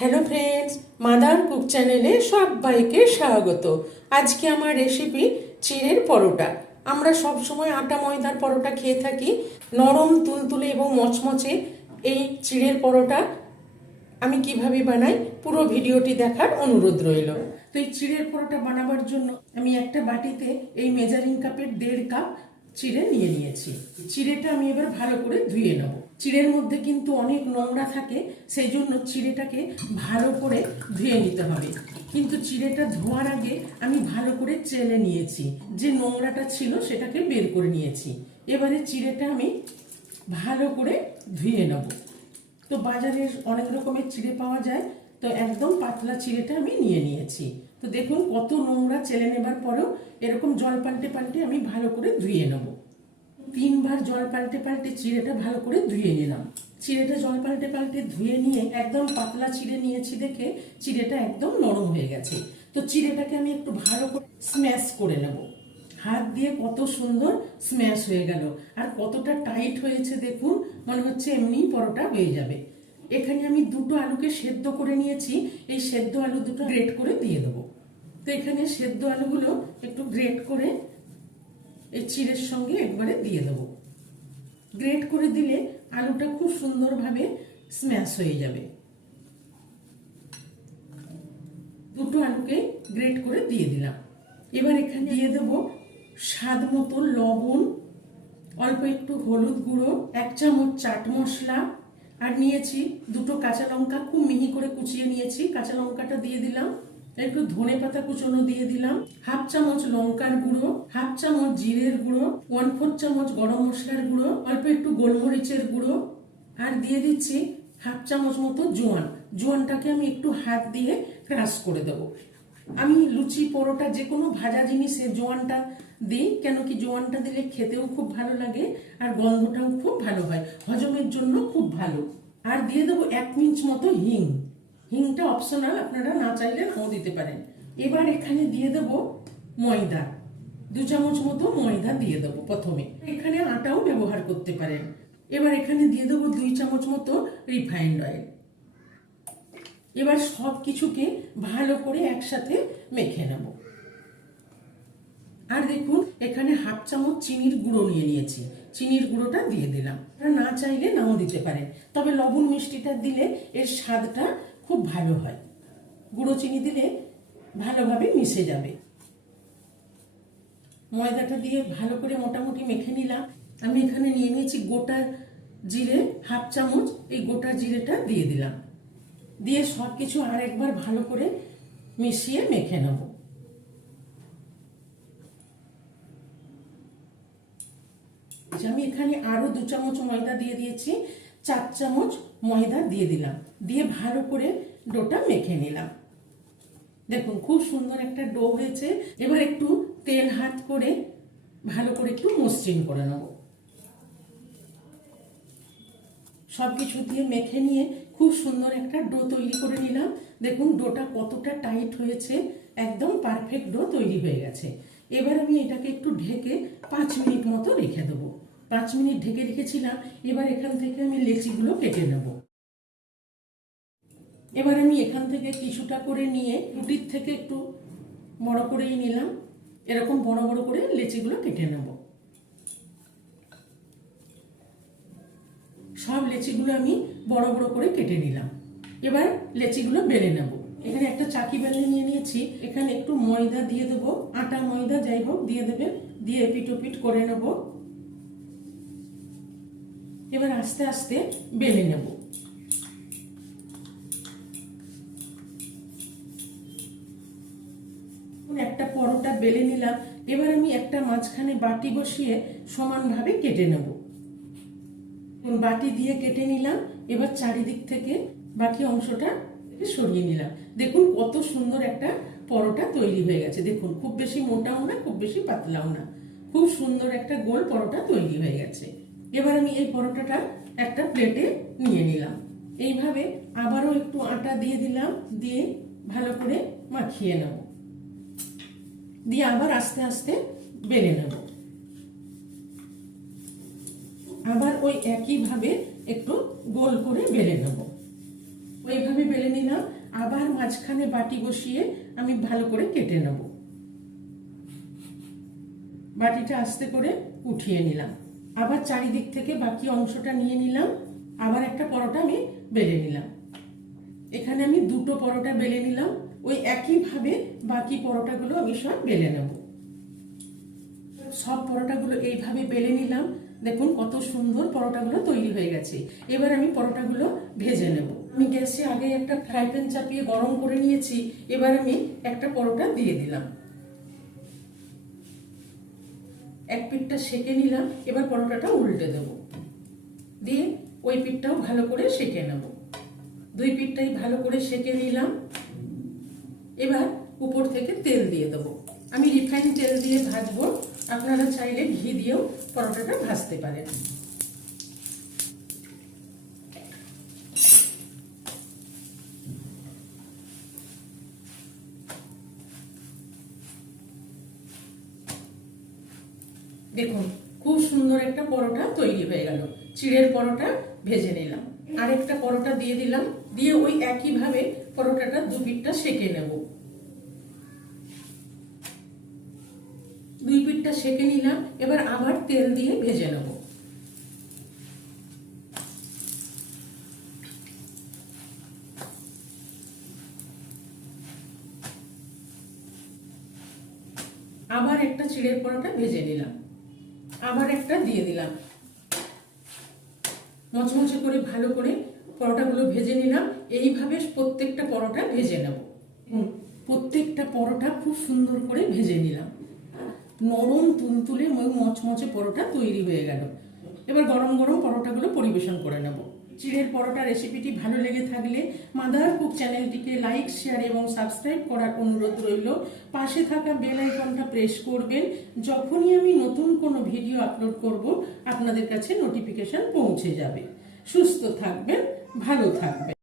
Hello friends mother cook চ্যানেলে সবাইকে স্বাগত। আজকে আমার রেসিপি চিড়ের পরোটা। আমরা সব সময় আটা ময়দার পরোটা খেয়ে থাকি। নরম তুলতুলে এবং মচমচে এই চিড়ের পরোটা আমি কীভাবে বানাই পুরো ভিডিওটি দেখার অনুরোধ রইল। তো এই চিড়ের পরোটা বানাবার জন্য আমি একটা বাটিতে এই মেজারিং কাপের দেড় কাপ চিড়ে নিয়ে নিয়েছি। চিড়েটা আমি এবার ভালো করে ধুয়ে নেব। চিড়ের মধ্যে কিন্তু অনেক নোংরা থাকে সেই জন্য চিড়েটাকে ভালো করে ধুয়ে নিতে হবে। কিন্তু চিড়েটা ধোয়ার আগে আমি ভালো করে চেলে নিয়েছি, যে নোংরাটা ছিল সেটাকে বের করে নিয়েছি। এবারে চিড়েটা আমি ভালো করে ধুয়ে নেব। তো বাজারে অনেক রকমের চিড়ে পাওয়া যায়, তো একদম পাতলা চিড়েটা আমি নিয়ে নিয়েছি। তো দেখুন কত নোংরা চেলে নেবার পরেও এরকম জল পাল্টে পাল্টে আমি ভালো করে ধুয়ে নেব। তিনবার জল পাল্টে পাল্টে চিড়েটা ভালো করে ধুয়ে নিলাম। চিড়েটা জল পাল্টে পাল্টে ধুয়ে নিয়ে একদম পাতলা চিড়ে নিয়েছি দেখে চিড়েটা একদম নরম হয়ে গেছে। তো চিড়েটাকে আমি একটু ভালো করে স্ম্যাশ করে নেব। হাত দিয়ে কত সুন্দর স্ম্যাশ হয়ে গেল। আর কতটা টাইট হয়েছে দেখুন, মনে হচ্ছে এমনি পরোটা হয়ে যাবে। এখানে আমি দুটো আলুকে সেদ্ধ করে নিয়েছি। এই সেদ্ধ আলু দুটো গ্রেট করে দিয়ে দেবো। তো এখানে সেদ্ধ আলুগুলো একটু গ্রেট করে এই চিড়ের সঙ্গে একবারে দিয়ে দেবো। গ্রেট করে দিলে আলুটা খুব সুন্দরভাবে স্ম্যাশ হয়ে যাবে। দুটো আলুকে গ্রেট করে দিয়ে দিলাম। এবার এখানে দিয়ে দেবো স্বাদ মতো লবণ, অল্প একটু হলুদ গুঁড়ো, এক চামচ চাট মশলা, আর নিয়েছি দুটো কাঁচা লঙ্কা, খুব মিহি করে কুচিয়ে নিয়েছি। কাঁচা লঙ্কাটা দিয়ে দিলাম। একটু ধনে পাতা কুচনো দিয়ে দিলাম। হাফ চামচ লঙ্কার গুঁড়ো, হাফ চামচ জিরের গুঁড়ো ওয়ান ফোর চামচ গরম মশলার গুঁড়ো, অল্প একটু গোলমরিচের গুঁড়ো আর দিয়ে দিচ্ছি হাফ চামচ মতো জোয়ান। জোয়ানটাকে আমি একটু হাত দিয়ে ক্রাশ করে দেবো। আমি লুচি, পরোটা, যে কোনো ভাজা জিনিসে জোয়ানটা দিই, কেন কি জোয়ানটা দিলে খেতেও খুব ভালো লাগে আর গন্ধটাও খুব ভালো হয়। হজমের জন্য খুব ভালো। আর দিয়ে দেবো এক পিঞ্চ মতো হিং। হিংটা অপশনাল আপনারা না চাইলে নাও দিতে পারেন। এবার এখানে দিয়ে দেবো ময়দা। দু চামচ মতো ময়দা দিয়ে দেবো প্রথমে। এখানে আটাও ব্যবহার করতে পারেন। এবার এখানে দিয়ে দেবো দুই চামচ মতো রিফাইন্ড অয়েল এবার সব কিছুকে ভালো করে একসাথে মেখে নেব। আর দেখুন, এখানে হাফ চামচ চিনির গুঁড়ো নিয়ে নিয়েছি। চিনির গুঁড়োটা দিয়ে দিলাম। না চাইলে নাও দিতে পারেন। তবে লবণ মিষ্টিটা দিলে এর স্বাদটা খুব ভালো হয়। গুঁড়ো চিনি দিলে ভালোভাবে মিশে যাবে। ময়দাটা দিয়ে ভালো করে মোটামুটি মেখে নিলাম। আমি এখানে নিয়ে নিয়েছি গোটা জিরে হাফ চামচ। এই গোটা জিরেটা দিয়ে দিলাম। দিয়ে সব কিছু আরেকবার ভালো করে মিশিয়ে মেখে নেব। আমি এখানে আরও দু চামচ ময়দা দিয়ে দিয়েছি। চার চামচ ময়দা দিয়ে দিলাম। দিয়ে ভালো করে ডোটা মেখে নিলাম। দেখুন, খুব সুন্দর একটা ডো হয়েছে। এবার একটু তেল হাত করে ভালো করে একটু মসৃণ করে নেব। সব কিছু দিয়ে মেখে নিয়ে খুব সুন্দর একটা ডো তৈরি করে নিলাম। দেখুন, ডোটা কতটা টাইট হয়েছে। একদম পারফেক্ট ডো তৈরি হয়ে গেছে। এবার আমি এটাকে একটু ঢেকে পাঁচ মিনিট মতো রেখে দেবো। পাঁচ মিনিট ঢেকে রেখেছিলাম, এবার এখান থেকে আমি লেচিগুলো কেটে নেব। এবার আমি এখান থেকে কিছুটা করে নিয়ে রুটির থেকে একটু বড় করেই নিলাম, এরকম বড় বড় করে লেচিগুলো কেটে নেব। সব লেচিগুলো আমি বড় বড় করে কেটে নিলাম। এবার লেচিগুলো বেলে নেব। এখানে একটা চাকি বেলে নিয়ে নিয়েছি, এখানে একটু ময়দা দিয়ে দেবো, আটা ময়দা যাই হোক দিয়ে দেবেন দিয়ে এপিট ওপিট করে নেব। এবার আস্তে আস্তে বেলে নেব। একটা পরোটা বেলে নিলাম, এবার আমি একটা মাঝখানে বাটি বসিয়ে সমানভাবে কেটে নেব। বাটি দিয়ে কেটে নিলাম, এবার চারিদিক থেকে বাকি অংশটা সরিয়ে নিলাম। দেখুন কত সুন্দর একটা পরোটা তৈরি হয়ে গেছে। দেখুন, খুব বেশি মোটাও না, খুব বেশি পাতলাও না। খুব সুন্দর একটা গোল পরোটা তৈরি হয়ে গেছে। এবার আমি এই পরোটাটা একটা প্লেটে নিয়ে নিলাম। এইভাবে আবারও একটু আটা দিয়ে দিলাম, দিয়ে ভালো করে মাখিয়ে নেব। দিয়ে আবার আস্তে আস্তে বেলে নেব। আবার ওই একইভাবে একটু গোল করে বেলে নেব। ওইভাবে বেলে নিলাম, আবার মাঝখানে বাটি বসিয়ে আমি ভালো করে কেটে নেব। বাটিটা আস্তে করে উঠিয়ে নিলাম। আবার চারিদিক থেকে বাকি অংশটা নিয়ে নিলাম। আবার একটা পরোটা আমি বেলে নিলাম। এখানে আমি দুটো পরোটা বেলে নিলাম। ওই একইভাবে বাকি পরোটাগুলো আমি সব বেলে নেব। সব পরোটাগুলো এইভাবে বেলে নিলাম। দেখুন কত সুন্দর পরোটাগুলো তৈরি হয়ে গেছে। এবার আমি পরোটাগুলো ভেজে নেব। আমি গ্যাসে আগে একটা ফ্রাই প্যান চাপিয়ে গরম করে নিয়েছি। এবার আমি একটা পরোটা দিয়ে দিলাম। এক পিঠটা সেঁকে নিলাম, এবার পরোটাটা উল্টে দেব। দিয়ে ওই পিঠটাও ভালো করে সেঁকে নেব। দুই পিঠটাই ভালো করে সেঁকে নিলাম। এবার উপর থেকে তেল দিয়ে দেব। আমি রিফাইন তেল দিয়ে ভাজবো। আপনারা চাইলে ঘি দিয়েও পরোটাটা ভাজতে পারেন। দেখুন, খুব সুন্দর একটা পরোটা তৈরি হয়ে গেল। চিড়ের পরোটা ভেজে নিলাম। আরেকটা পরোটা দিয়ে দিলাম। দিয়ে ওই একইভাবে পরোটাটা দু পিঠটা সেকে নেব। দুই পিঠটা সেকে নিলাম। এবার আবার তেল দিয়ে ভেজে নেব। আবার একটা চিড়ের পরোটা ভেজে নিলাম। আবার একটা দিয়ে দিলাম। মচমচে করে ভালো করে পরোটাগুলো ভেজে নিলাম। এইভাবে প্রত্যেকটা পরোটা ভেজে নেব। প্রত্যেকটা পরোটা খুব সুন্দর করে ভেজে নিলাম। নরম তুলতুলে মচমচে পরোটা তৈরি হয়ে গেল। এবার গরম গরম পরোটাগুলো পরিবেশন করে নেব। চিড়ের পরোটা রেসিপিটি ভালো লেগে থাকলে মাদার কুক চ্যানেলটিকে লাইক, শেয়ার এবং সাবস্ক্রাইব করার অনুরোধ রইল। পাশে থাকা বেল আইকনটা প্রেস করবেন। যখনই আমি নতুন কোনো ভিডিও আপলোড করব, আপনাদের কাছে নোটিফিকেশন পৌঁছে যাবে। সুস্থ থাকবেন, ভালো থাকবেন।